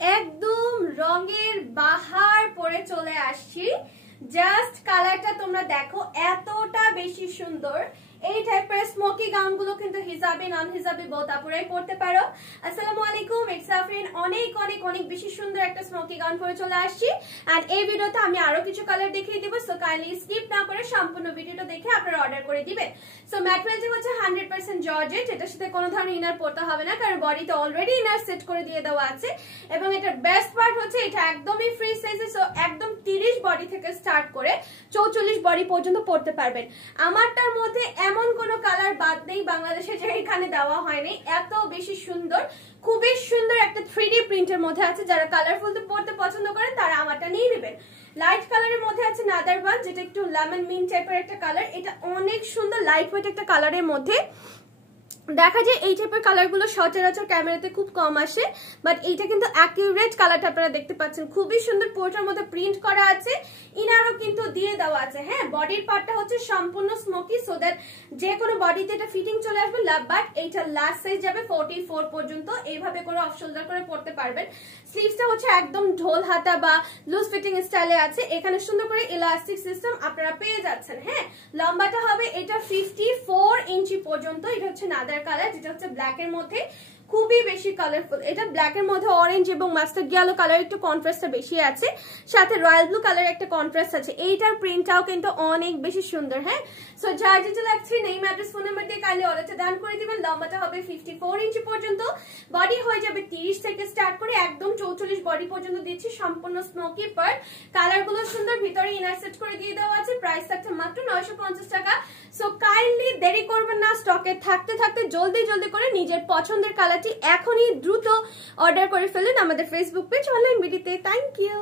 একদম রঙের বাহার পরে চলে আসছি। জাস্ট কালারটা তোমরা দেখো, এতটা বেশি সুন্দর। এই টাইপের স্মোকি গাউন গুলো কিন্তু হিজাবি নন হিজাবি বোথ আপুরাই পড়তে পারো। আসসালামু আলাইকুম, ইটস আফরিন। অনেক অনেক অনেক বেশি সুন্দর একটা স্মোকি গাউন পরে চলে আসছি। এন্ড এই ভিডিওতে আমি আরো কিছু কালার দেখিয়ে দিব, সো কাইন্ডলি স্কিপ না করে সম্পূর্ণ ভিডিওটা দেখে আপনারা অর্ডার করে দিবেন। সো ম্যাটেরিয়ালটি হচ্ছে 100% জর্জেট, এটার সাথে কোনো ধরনের ইনার পড়তে হবে না, কারণ বডিতে অলরেডি ইনার সেট করে দিয়ে দেওয়া আছে। এবং এটার বেস্ট পার্ট হচ্ছে এটা একদমই ফ্রি সাইজে, সো একদম 30 বডি থেকে স্টার্ট করে 44 বডি পর্যন্ত পড়তে পারবেন। আমারটার মধ্যে এমন কোনো কালার বাদ নেই বাংলাদেশে যে এখানে দেওয়া হয়নি, এত বেশি সুন্দর। খুবই সুন্দর একটা 3D প্রিন্টের মধ্যে আছে। যারা কালারফুল পড়তে পছন্দ করেন তারা আমারটা নিয়ে নেবেন। লাইট কালারের মধ্যে আছে নাদারবান, যেটা একটু লেমন মিন্ট টাইপের একটা কালার। এটা অনেক সুন্দর লাইট ওয়েট একটা কালারের মধ্যে। দেখা যায় এই টাইপের কালারগুলো সচরাচর ক্যামেরাতে খুব কম আসে, বাট এইটা কিন্তু অ্যাকিউরেট কালারটা আপনারা দেখতে পাচ্ছেন। খুবই সুন্দর, পোর্টার মধ্যে প্রিন্ট করা আছে, ইনারও কিন্তু দিয়ে দেওয়া আছে। হ্যাঁ, বডির পার্টটা হচ্ছে সম্পূর্ণ স্মোকি, সো দ্যাট যে কোনো বডিতে এটা ফিটিং চলে আসবে। বাট এইটা লাস্ট সাইজ যাবে 44 পর্যন্ত, এইভাবে করে অফ শোল্ডার করে পড়তে পারবেন। স্লিভসটা হচ্ছে একদম ঢোল হাতা বা লুজ ফিটিং স্টাইলে আছে। এখানে সুন্দর করে ইলাস্টিক সিস্টেম আপনারা পেয়ে যাচ্ছেন। হ্যাঁ, লম্বাটা হবে এটা 54 ইঞ্চি পর্যন্ত। এটা হচ্ছে নাদার কালার, যেটা হচ্ছে ব্ল্যাক এর মধ্যে খুবই বেশি কালারফুল। এটা ব্ল্যাক এর মধ্যে অরেঞ্জ এবং মাস্টার্ড ইয়েলো কালার একটু কন্ট্রাস্টটা বেশি আছে, সাথে রয়্যাল ব্লু কালার একটা কন্ট্রাস্ট আছে। এইটার প্রিন্টটাও কিন্তু অনেক বেশি সুন্দর। হ্যাঁ, সো যার যেটা লাগছে নেম অ্যাড্রেস ফোন নাম্বার দিয়ে কাইন্ডলি অর্ডারটা ডান করে দিবেন। লম্বাটা হবে 54 ইঞ্চি পর্যন্ত, বডি হয়ে যাবে 30 থেকে স্টার্ট করে একদম 44 বডি পর্যন্ত দিচ্ছি। সম্পূর্ণ স্মোকি পার, কালার গুলো সুন্দর, ভিতরে ইনার সেট করে দিয়ে দেওয়া আছে। প্রাইস থাকছে মাত্র 950 টাকা। সো কাইন্ডলি দেরি করবেন না, স্টকে থাকতে থাকতে জলদি জলদি করে নিজের পছন্দের কালারটি এখনই দ্রুত অর্ডার করে ফেলুন আমাদের ফেসবুক পেজ অনলাইন ভিডিওতে। Thank you.